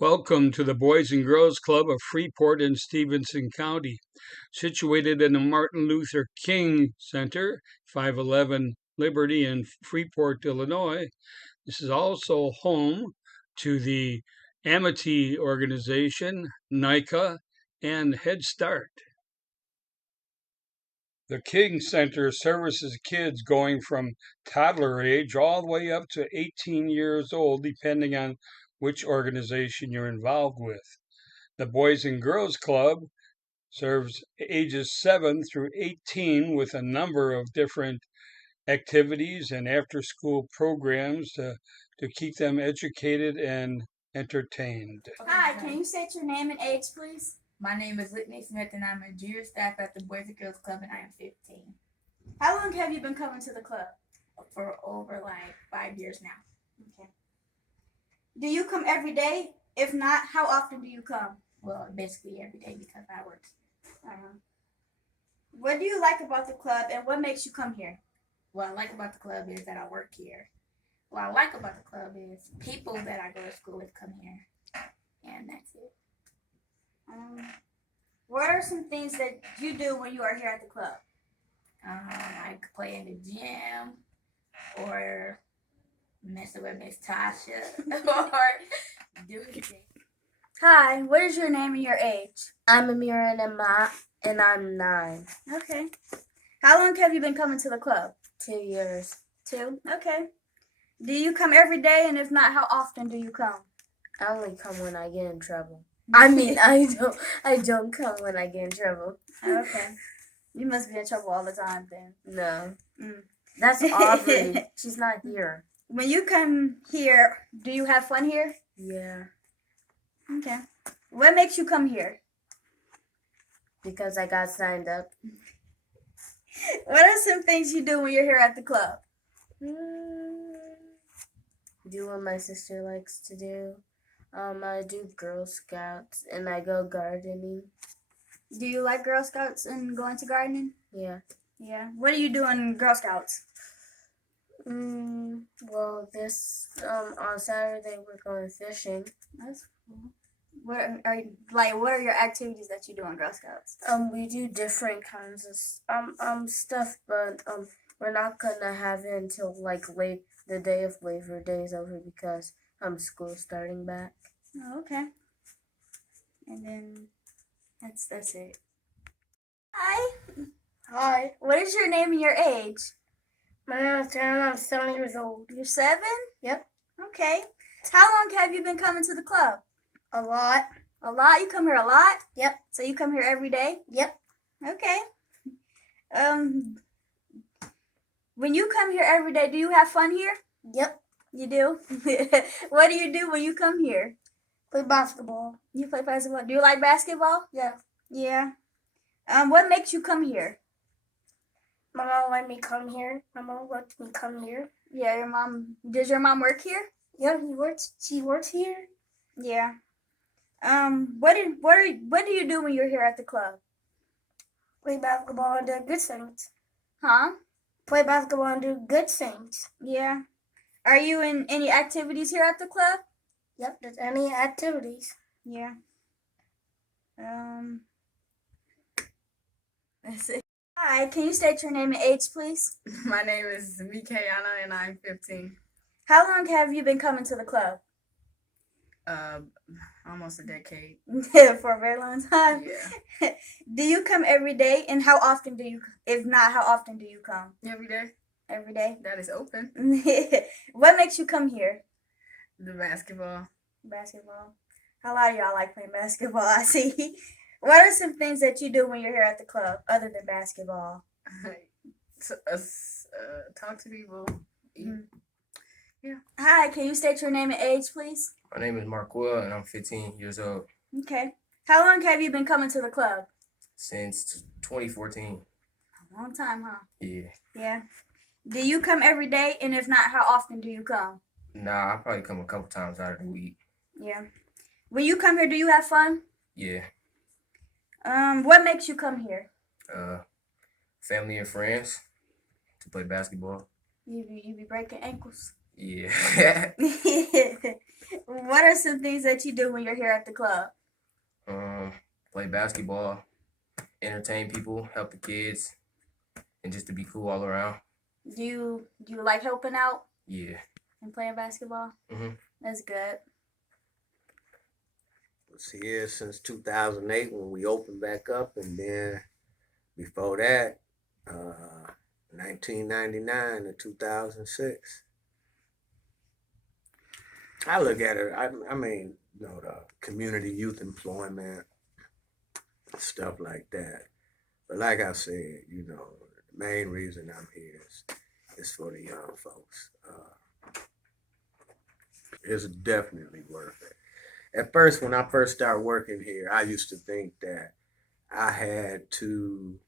Welcome to the Boys and Girls Club of Freeport in Stevenson County, situated in the Martin Luther King Center, 511 Liberty in Freeport, Illinois. This is also home to the Amity Organization, NICA, and Head Start. The King Center services kids going from toddler age all the way up to 18 years old, depending on which organization you're involved with. The Boys and Girls Club serves ages 7 through 18 with a number of different activities and after school programs to keep them educated and entertained. Hi, can you state your name and age, please? My name is Whitney Smith, and I'm a junior staff at the Boys and Girls Club, and I am 15. How long have you been coming to the club? For over 5 years now. Okay. Do you come every day? If not, how often do you come? Well, basically every day because I work. What do you like about the club and what makes you come here? What I like about the club is that I work here. What I like about the club is people that I go to school with come here. And that's it. What are some things that you do when you are here at the club? I could play in the gym or messing with Miss Tasha or do anything. Hi, what is your name and your age? I'm Amira and I'm 9. Okay. How long have you been coming to the club? 2 years. 2? Okay. Do you come every day, and if not, how often do you come? I only come when I get in trouble. I don't come when I get in trouble. Okay. You must be in trouble all the time then. No. Mm. That's Aubrey. She's not here. When you come here, do you have fun here? Yeah. Okay. What makes you come here? Because I got signed up. What are some things you do when you're here at the club? Do what my sister likes to do. I do Girl Scouts and I go gardening. Do you like Girl Scouts and going to gardening? Yeah. Yeah. What do you do in Girl Scouts? Well, on Saturday we're going fishing. That's cool. What are your activities that you do in Girl Scouts? We do different kinds of stuff, but we're not gonna have it until the day of Labor Day is over because school's starting back. Oh, okay. And then that's it. Hi. Hi, What is your name and your age? my name is Taryn. I'm 7 years old. You're 7? Yep. Okay. How long have you been coming to the club? A lot. A lot? You come here a lot? Yep. So you come here every day? Yep. Okay. When you come here every day, do you have fun here? Yep. You do? What do you do when you come here? Play basketball. You play basketball. Do you like basketball? Yeah. Yeah. What makes you come here? My mom let me come here. My mom lets me come here. Yeah, your mom. Does your mom work here? Yeah, she works here. Yeah. What do you do when you're here at the club? Play basketball and do good things. Huh? Play basketball and do good things. Yeah. Are you in any activities here at the club? Yep, there's any activities. Yeah. That's it. Hi, can you state your name and age, please? My name is Mikayana, and I'm 15. How long have you been coming to the club? Almost a decade. For a very long time. Yeah. Do you come every day, and how often do you? If not, how often do you come? Every day. Every day. That is open. What makes you come here? The basketball. Basketball. A lot of y'all like playing basketball, I see. What are some things that you do when you're here at the club other than basketball? Talk to people. Mhm. Yeah. Hi, can you state your name and age, please? My name is Marquel, and I'm 15 years old. Okay. How long have you been coming to the club? Since 2014. A long time, huh? Yeah. Yeah. Do you come every day? And if not, how often do you come? Nah, I probably come a couple times out of the week. Yeah. When you come here, do you have fun? Yeah. What makes you come here? Family and friends to play basketball. You be breaking ankles. Yeah. What are some things that you do when you're here at the club? um, Play basketball, entertain people, help the kids, and just to be cool all around. Do you like helping out Yeah. and playing basketball? Mhm. That's good. Was here since 2008 when we opened back up, and then before that, 1999 to 2006. I look at it. I mean, the community youth employment stuff like that. But like I said, the main reason I'm here is for the young folks. It's definitely worth it. At first, when I first started working here, I used to think that I had to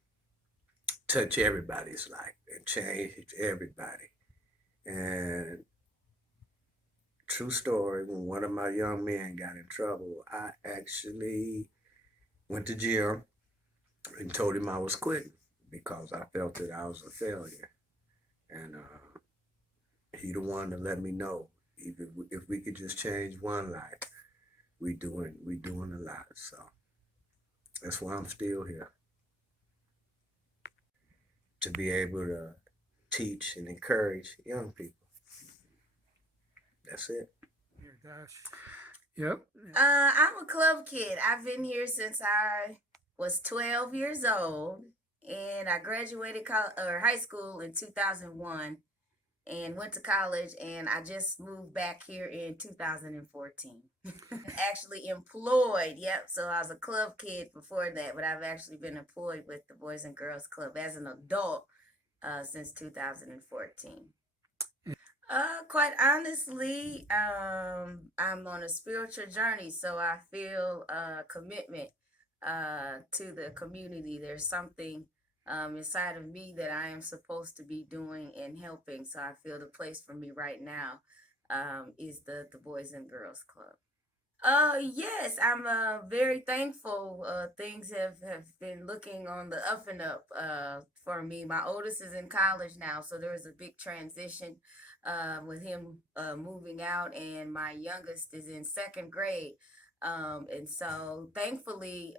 touch everybody's life and change everybody. And true story, when one of my young men got in trouble, I actually went to jail and told him I was quitting because I felt that I was a failure. And he the one to let me know if we could just change one life, we doing a lot. So that's why I'm still here, to be able to teach and encourage young people. That's it. Yep. I'm a club kid. I've been here since I was 12 years old, and I graduated high school in 2001, and went to college, and I just moved back here in 2014. Actually employed, yep. So I was a club kid before that, but I've actually been employed with the Boys and Girls Club as an adult since 2014. Quite honestly, I'm on a spiritual journey, so I feel commitment to the community. There's something inside of me that I am supposed to be doing and helping. So I feel the place for me right now is the Boys and Girls Club. Yes, I'm very thankful. Things have been looking on the up and up for me. My oldest is in college now, so there was a big transition with him moving out, and my youngest is in second grade. And so thankfully,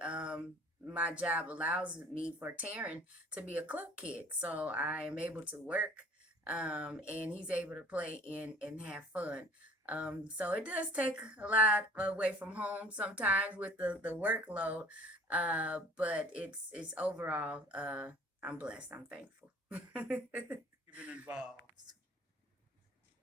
my job allows me for Taryn to be a club kid, so I am able to work, and he's able to play and have fun. So it does take a lot away from home sometimes with the workload, but it's overall, I'm blessed. I'm thankful. You've been involved.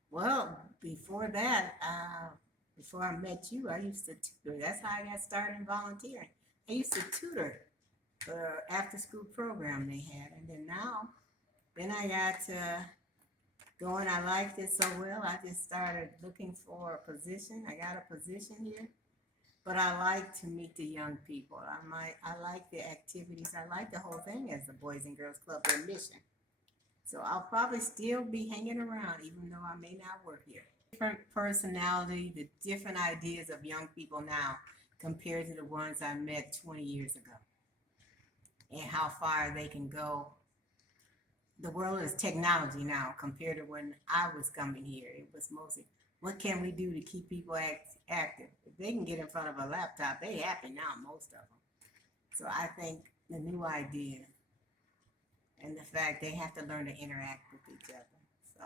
Well, before I met you, I used to tutor. That's how I got started in volunteering. I used to tutor for after school program they had, and then I got to going. I liked it so well, I just started looking for a position. I got a position here, but I like to meet the young people. I like the activities. I like the whole thing as the Boys and Girls Club, their mission. So I'll probably still be hanging around, even though I may not work here. Different personality, the different ideas of young people now compared to the ones I met 20 years ago, and how far they can go. The world is technology now compared to when I was coming here. It was mostly, what can we do to keep people active? If they can get in front of a laptop, they happy now, most of them. So I think the new idea and the fact they have to learn to interact with each other. So